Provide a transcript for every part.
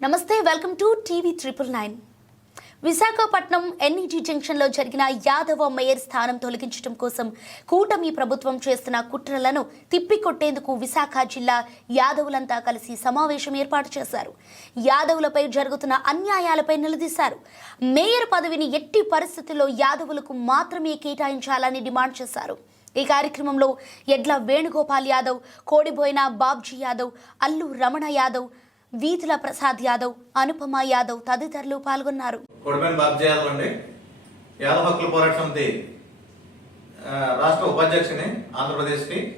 నమస్తే welcome to TV triple nine. Visakhapatnam N E G జంక్షన్లో జరిగిన యాదవ మేయర్ స్థానం తొలగించడం కోసం కూటమి ప్రభుత్వం చేస్తున్న కుట్రలను తిప్పికొట్టేందుకు విశాఖ జిల్లా యాదవులంతా కలిసి సమావేశం ఏర్పాటు చేశారు. యాదవులపై జరుగుతున్న అన్యాయాలపై నిలదీశారు. మేయర్ పదవిని ఎట్టి పరిస్థితుల్లో యాదవులకు మాత్రమే కేటాయించాలని డిమాండ్ చేశారు. ఈ కార్యక్రమంలో ఎడ్ల వేణుగోపాల్ యాదవ్ కోడిబోయిన బాబ్జీ యాదవ్ అల్లు రమణ యాదవ్ వీధుల ప్రసాద్ యాదవ్ అనుపమ యాదవ్ తదితరులు పాల్గొన్నారు. యాదవ్ యాదవ హక్కుల పోరాట సమితి రాష్ట్ర ఉపాధ్యక్షుని ఆంధ్రప్రదేశ్కి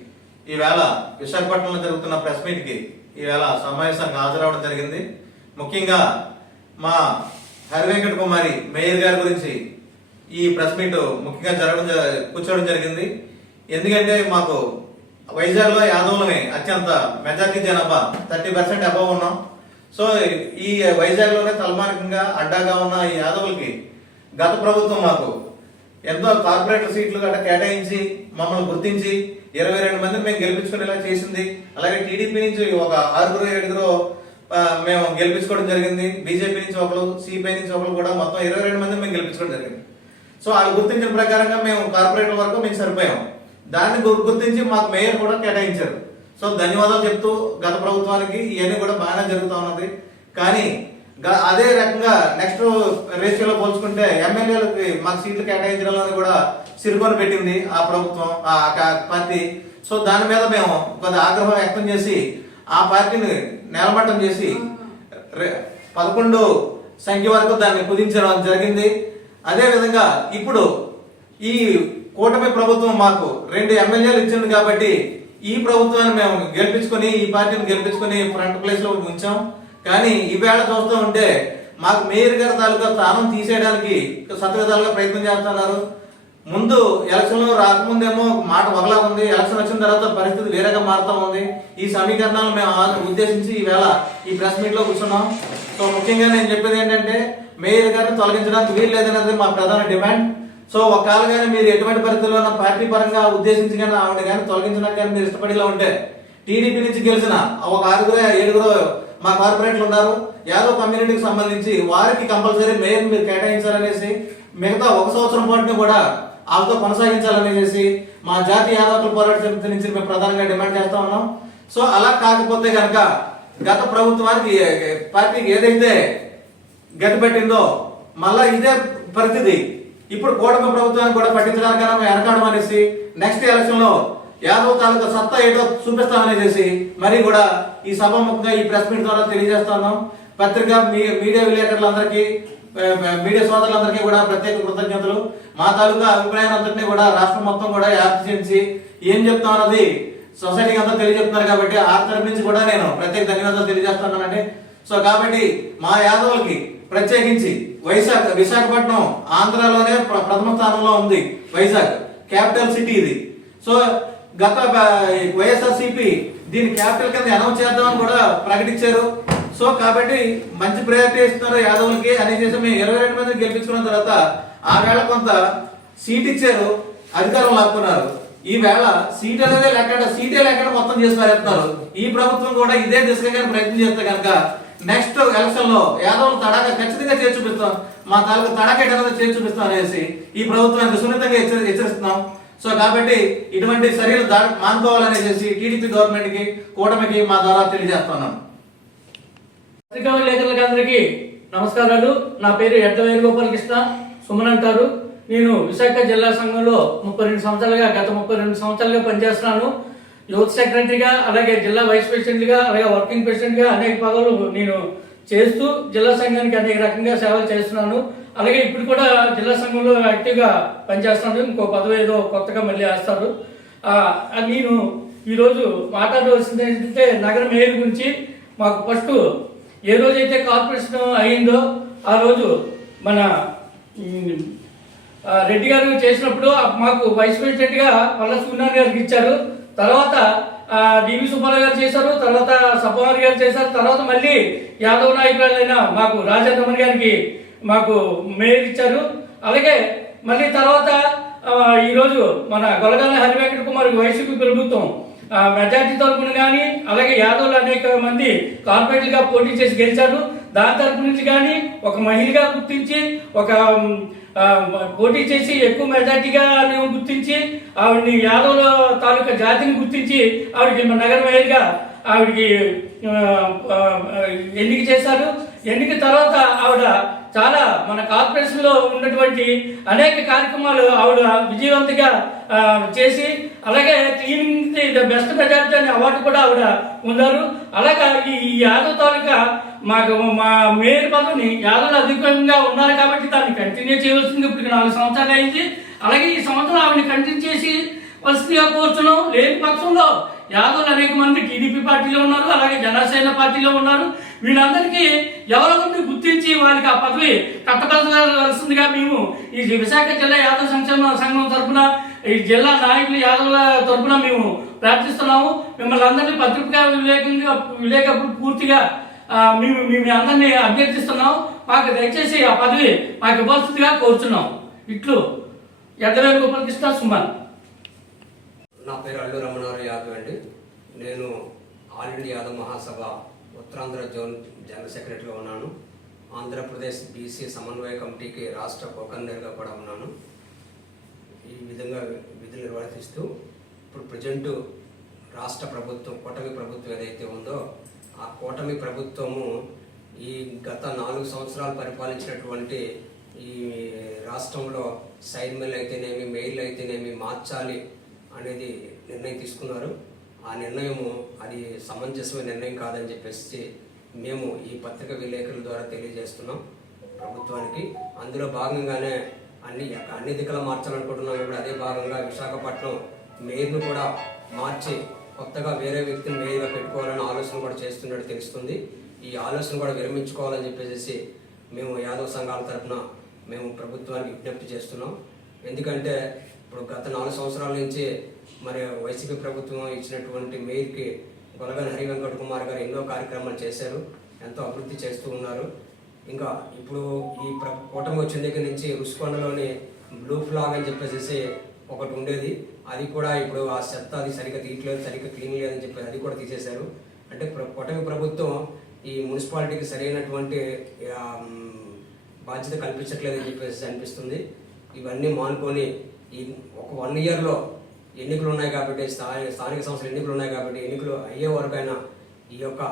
ఈవేళ విశాఖపట్నంలో జరుగుతున్న ప్రెస్ మీట్కి ఈవేళ సమావేశానికి హాజరవడం జరిగింది. ముఖ్యంగా మా హరివెంకట కుమారి మేయర్ గారి గురించి ఈ ప్రెస్ మీట్ ముఖ్యంగా జరగడం జ- కూర్చోవడం జరిగింది. ఎందుకంటే మాకు వైజాగ్లో యాదవులమే అత్యంత మెజార్టీ జనాభా థర్టీ పర్సెంట్ అబవ్ ఉన్నాం. సో ఈ వైజాగ్లోనే తలమానికంగా అడ్డాగా ఉన్న ఈ యాదవులకి గత ప్రభుత్వం మాకు ఎంతో కార్పొరేటర్ సీట్లు గట్ట కేటాయించి మమ్మల్ని గుర్తించి ఇరవై రెండు మందిని మేము గెలిపించుకునేలా చేసింది. అలాగే టీడీపీ నుంచి ఒక ఆరుగురు ఏడుగురు మేము గెలిపించుకోవడం జరిగింది. బీజేపీ నుంచి ఒకరు సిపిఐ నుంచి ఒకరు కూడా మొత్తం ఇరవై రెండు మందిని మేము గెలిపించుకోవడం జరిగింది. సో వాళ్ళు గుర్తించిన ప్రకారంగా మేము కార్పొరేటర్ వరకు మేము సరిపోయాం. దాన్ని గుర్తించి మాకు మేయర్ కూడా కేటాయించారు. సో ధన్యవాదాలు చెప్తూ గత ప్రభుత్వానికి ఇవన్నీ కూడా బాగానే జరుగుతూ ఉన్నది. కానీ గ- అదే రకంగా నెక్స్ట్ రేషియోలో పోల్చుకుంటే ఎమ్మెల్యేలకి మాకు సీట్లు కేటాయించడంలో కూడా సిరుకొని పెట్టింది ఆ ప్రభుత్వం ఆ పార్టీ. సో దాని మీద మేము కొంత ఆగ్రహం వ్యక్తం చేసి ఆ పార్టీని నేలమట్టం చేసి పదకొండు సంఖ్య వరకు దాన్ని కుదించడం జరిగింది. అదేవిధంగా ఇప్పుడు ఈ కూటమి ప్రభుత్వం మాకు రెండు ఎమ్మెల్యేలు ఇచ్చింది కాబట్టి ఈ ప్రభుత్వాన్ని మేము గెలిపించుకొని ఈ పార్టీని గెలిపించుకొని ఫ్రంట్ ప్లేస్లో ఉంచాం. కానీ ఈవేళ చూస్తూ ఉంటే మాకు మేయర్ గారి తాలూకా స్థానం తీసేయడానికి సత్విధాలుగా ప్రయత్నం చేస్తున్నారు. ముందు ఎలక్షన్లో రాకముందేమో మాట ఒకలా ఉంది. ఎలక్షన్ వచ్చిన తర్వాత పరిస్థితి వేరేగా మారుతా ఉంది. ఈ సమీకరణాలు మేము ఆ- ఉద్దేశించి ఈవేళ ఈ ప్రెస్ మీట్లో కూర్చున్నాం. సో ముఖ్యంగా నేను చెప్పేది ఏంటంటే మేయర్ గారిని తొలగించడానికి వీలు లేదనేది మా ప్రధాన డిమాండ్. సో ఒకవేళ కానీ మీరు ఎటువంటి పరిస్థితుల్లో పార్టీ పరంగా ఉద్దేశించి కానీ ఆవిడ కానీ తొలగించడానికి కానీ మీరు ఇష్టపడేలా ఉంటే టీడీపీ నుంచి గెలిచిన ఒక ఆరుగురు ఏడుగురు మా కార్పొరేట్లు ఉన్నారు. యాదవ్ కమ్యూనిటీకి సంబంధించి వారికి కంపల్సరీ మేయర్ మీరు కేటాయించాలనేసి మిగతా ఒక సంవత్సరం పాటును కూడా వాళ్ళతో కొనసాగించాలనేసి మా జాతీయ యాదవ్ పోరాట సమితి నుంచి మేము ప్రధానంగా డిమాండ్ చేస్తా ఉన్నాం. సో అలా కాకపోతే కనుక గత ప్రభుత్వానికి పార్టీకి ఏదైతే గట్టి పెట్టిందో మళ్ళా ఇదే పరిస్థితి ఇప్పుడు కూటమి ప్రభుత్వాన్ని కూడా పట్టించడానికి మేము వెనకాడడం అనేసి నెక్స్ట్ ఎలక్షన్లో యాదవ్ తాలూకా సత్తా ఏటో చూపిస్తామనేసి మరి కూడా ఈ సభాముఖంగా ఈ ప్రెస్ మీట్ ద్వారా తెలియజేస్తున్నాం పత్రికా పత్రిక మీ- మీడియా విలేకరులందరికీ మీడియా సోదరులందరికీ కూడా ప్రత్యేక కృతజ్ఞతలు. మా తాలూకా అభిప్రాయాలందరినీ కూడా రాష్ట్రం మొత్తం కూడా వ్యాప్తి చేసి ఏం చెప్తాం అన్నది సొసైటీకి అంతా తెలియజెప్తున్నారు కాబట్టి ఆ తరపు నుంచి కూడా నేను ప్రత్యేక ధన్యవాదాలు తెలియజేస్తున్నానండి సో కాబట్టి మా యాదవులకి ప్రత్యేకించి వైశాఖ విశాఖపట్నం ఆంధ్రాలోనే ప్ర- ప్రథమ స్థానంలో ఉంది వైజాగ్ క్యాపిటల్ సిటీ ఇది. సో గత వైఎస్ఆర్సిపి దీని క్యాపిటల్ కింద అనౌన్స్ చేద్దామని కూడా ప్రకటించారు. సో కాబట్టి మంచి ప్రయారిటీ ఇస్తున్నారు యాదవులకి. అనేసి మేము ఇరవై రెండు మంది గెలిపించుకున్న తర్వాత ఆ వేళ కొంత సీట్ ఇచ్చారు. అధికారం లాక్కున్నారు. ఈ వేళ సీట్ అనేది లేకుండా సీటే లేకుండా మొత్తం చేసి పారేస్తున్నారు ఈ ప్రభుత్వం కూడా ఇదే దిశగా ప్రయత్నం చేస్తే కనుక నెక్స్ట్ ఎలక్షన్లో యాదవులు తడాక ఖచ్చితంగా చేసి చూపిస్తాం. మా తాలూకు తడాక అనేది చేసి చూపిస్తాం అనేసి ఈ ప్రభుత్వానికి సున్నితంగా హెచ్చరి- హెచ్చరిస్తున్నాం. సో కాబట్టి ఇటువంటి చర్యలు దా మానుకోవాలనేసి టీడీపీ గవర్నమెంట్కి కూటమికి మా ద్వారా తెలియజేస్తున్నాం. పత్రికా విలేకరులకు అందరికీ నమస్కారాలు. నా పేరు ఎడ్డ వేణుగోపాలకృష్ణ సుమన్ అంటారు. నేను విశాఖ జిల్లా సంఘంలో ముప్పై రెండు సంవత్సరాలుగా గత ముప్పై రెండు సంవత్సరాలుగా పనిచేస్తున్నాను. యూత్ సెక్రటరీగా అలాగే జిల్లా వైస్ ప్రెసిడెంట్గా అలాగే వర్కింగ్ ప్రెసిడెంట్గా అనేక పదవులు నేను చేస్తూ జిల్లా సంఘానికి అనేక రకంగా సేవలు చేస్తున్నాను. అలాగే ఇప్పుడు కూడా జిల్లా సంఘంలో యాక్టివ్గా పనిచేస్తున్నాను ఇంకో పదవి ఏదో కొత్తగా మళ్ళీ వేస్తారు. నేను ఈరోజు మాట్లాడవలసింది ఏంటంటే నగర మేయర్ గురించి మాకు ఫస్ట్ ఏ రోజైతే కార్పొరేషన్ అయిందో ఆ రోజు మన రెడ్డి గారు చేసినప్పుడు మాకు వైస్ ప్రెసిడెంట్గా పల్ల సూర్యనారాయణ గారికి ఇచ్చారు. తర్వాత డివి సుబ్బారావు గారు చేశారు తర్వాత సబ్బవారి గారు చేశారు తర్వాత మళ్ళీ యాదవ్ నాయకులైన మాకు రాజేంద్రమణి గారికి మాకు మేయర్ ఇచ్చారు. అలాగే మళ్ళీ తర్వాత ఈరోజు మన Golagala Hari Venkata Kumar Y C P ప్రభుత్వం మెజార్టీ తరపున కానీ అలాగే యాదవ్లు అనేక మంది కార్పొరేట్లుగా పోటీ చేసి గెలిచారు. దాని తరపు నుంచి కానీ ఒక మహిళగా గుర్తించి ఒక పోటీ చేసి ఎక్కువ మెజార్టీగా మేము గుర్తించి ఆవిడని యాదవుల తాలూకా జాతిని గుర్తించి ఆవిడకి మన నగర మేయర్గా ఆవిడకి ఎన్నిక చేశారు. ఎన్నిక తర్వాత ఆవిడ చాలా మన కార్పొరేషన్లో ఉన్నటువంటి అనేక కార్యక్రమాలు ఆవిడ విజయవంతంగా చేసి అలాగే క్లీనింగ్ ది బెస్ట్ మెజారిటీ అనే అవార్డు కూడా ఆవిడ పొందారు. అలాగే ఈ ఈ యాదవ్ తాలూకా మాకు మా మేయర్ పదవిని యాదవులు అధికంగా ఉన్నారు కాబట్టి దాన్ని కంటిన్యూ చేయవలసింది ఇప్పుడు నాలుగు సంవత్సరాలు అయింది. అలాగే ఈ సంవత్సరం ఆవిడని కంటిన్యూ చేసి వసతిగా కోరుతున్నాం లేని పక్షంలో యాదవులు అనేక మంది టీడీపీ పార్టీలో ఉన్నారు అలాగే జనసేన పార్టీలో ఉన్నారు. వీళ్ళందరికీ ఎవరెవరిని గుర్తించి వారికి ఆ పదవి కట్టపరచవలసిందిగా మేము ఈ విశాఖ జిల్లా యాదవ సంక్షేమ సంఘం తరఫున ఈ జిల్లా నాయకులు యాదవుల తరఫున మేము ప్రార్థిస్తున్నాము. మిమ్మల్ని అందరినీ పత్రికా విలేకంగా విలేక పూర్తిగా మేము మేము అందరినీ అభ్యర్థిస్తున్నాం. మాకు దయచేసి ఆ పదవి మాకు ఇవ్వాల్సిందిగా కోరుచున్నాం. ఇట్లు ఎద్దవేలు గోపాలకృష్ణ సుమన్. నా పేరు అల్లు రమణారావు యాదవ్ అండి. నేను all India Yadav Mahasabha Uttarandhra zone general సెక్రటరీగా ఉన్నాను. ఆంధ్రప్రదేశ్ బీసీ సమన్వయ కమిటీకి రాష్ట్ర కోకన్నర్గా కూడా ఉన్నాను. ఈ విధంగా విధులు నిర్వర్తిస్తూ ఇప్పుడు ప్రజెంట్ రాష్ట్ర ప్రభుత్వం కూటమి ప్రభుత్వం ఏదైతే ఉందో ఆ కూటమి ప్రభుత్వము ఈ గత నాలుగు సంవత్సరాలు పరిపాలించినటువంటి ఈ రాష్ట్రంలో సైన్మెల్ అయితేనేమి మెయిల్ అయితేనేమి మార్చాలి అనేది నిర్ణయం తీసుకున్నారు. ఆ నిర్ణయము అది సమంజసమైన నిర్ణయం కాదని చెప్పేసి మేము ఈ పత్రిక విలేకరుల ద్వారా తెలియజేస్తున్నాం ప్రభుత్వానికి. అందులో భాగంగానే అన్ని అన్ని దిక్కులా మార్చాలనుకుంటున్నాం. ఇప్పుడు అదే భాగంగా విశాఖపట్నం మేయర్ను కూడా మార్చి కొత్తగా వేరే వ్యక్తిని మేయర్గా పెట్టుకోవాలని ఆలోచన కూడా చేస్తున్నట్టు తెలుస్తుంది. ఈ ఆలోచన కూడా విరమించుకోవాలని చెప్పేసి మేము యాదవ సంఘాల తరఫున మేము ప్రభుత్వానికి విజ్ఞప్తి చేస్తున్నాం. ఎందుకంటే ఇప్పుడు గత నాలుగు సంవత్సరాల నుంచి మరి వైసీపీ ప్రభుత్వం ఇచ్చినటువంటి మేయర్కి గొలగని హరి వెంకట కుమార్ గారు ఎన్నో కార్యక్రమాలు చేశారు. ఎంతో అభివృద్ధి చేస్తూ ఉన్నారు. ఇంకా ఇప్పుడు ఈ ప్ర కూటమి వచ్చిన దగ్గర నుంచి రుషికొండలోని బ్లూ ఫ్లాగ్ అని చెప్పేసి ఒకటి ఉండేది. అది కూడా ఇప్పుడు ఆ చెత్త అది సరిగ్గా తీయట్లేదు సరిగ్గా క్లీన్ లేదని చెప్పి అది కూడా తీసేశారు. అంటే కొటవి ప్రభుత్వం ఈ మున్సిపాలిటీకి సరైనటువంటి బాధ్యత కల్పించట్లేదని చెప్పేసి అనిపిస్తుంది. ఇవన్నీ మానుకొని ఈ ఒక వన్ ఇయర్లో ఎన్నికలు ఉన్నాయి కాబట్టి స్థానిక స్థానిక సంస్థలు ఎన్నికలు ఉన్నాయి కాబట్టి ఎన్నికలు అయ్యే వరకైనా ఈ యొక్క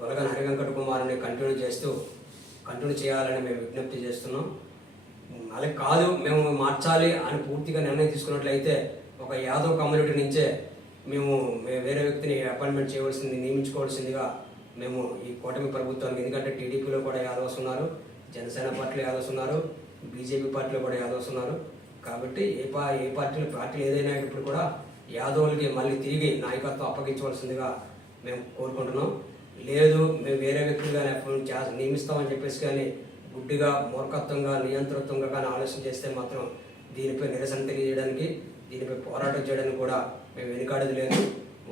వలగన హరివెంకట కుమార్ని కంటిన్యూ చేస్తూ కంటిన్యూ చేయాలని మేము విజ్ఞప్తి చేస్తున్నాం. అలాగే కాదు మేము మార్చాలి అని పూర్తిగా నిర్ణయం తీసుకున్నట్లయితే ఒక యాదవ్ కమ్యూనిటీ నుంచే మేము మే- వేరే వ్యక్తిని అపాయింట్మెంట్ చేయవలసింది నియమించుకోవాల్సిందిగా మేము ఈ కూటమి ప్రభుత్వానికి ఎందుకంటే టీడీపీలో కూడా యాదవ్స్ ఉన్నారు జనసేన పార్టీలో యాదవ్స్ ఉన్నారు బీజేపీ పార్టీలో కూడా యాదవ్స్ ఉన్నారు. కాబట్టి ఏ పా ఏ పార్టీలు పార్టీలు ఏదైనా ఇప్పుడు కూడా యాదవులకి మళ్ళీ తిరిగి నాయకత్వం అప్పగించవలసిందిగా మేము కోరుకుంటున్నాం. లేదు మేము వేరే వ్యక్తులు కానీ అప్పుడు చే- నియమిస్తామని చెప్పేసి కానీ గుడ్డిగా మూర్ఖత్వంగా నియంతృత్వంగా కానీ ఆలోచన చేస్తే మాత్రం దీనిపై నిరసన తెలియజేయడానికి దీనిపై పోరాటం చేయడానికి కూడా మేము వెనుకాడేది లేదు.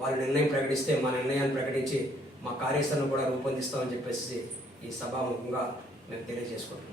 వాళ్ళ నిర్ణయం ప్రకటిస్తే మా నిర్ణయాన్ని ప్రకటించి మా కార్యాచరణ కూడా రూపొందిస్తామని చెప్పేసి ఈ సభాముఖంగా మేము తెలియజేసుకుంటున్నాం.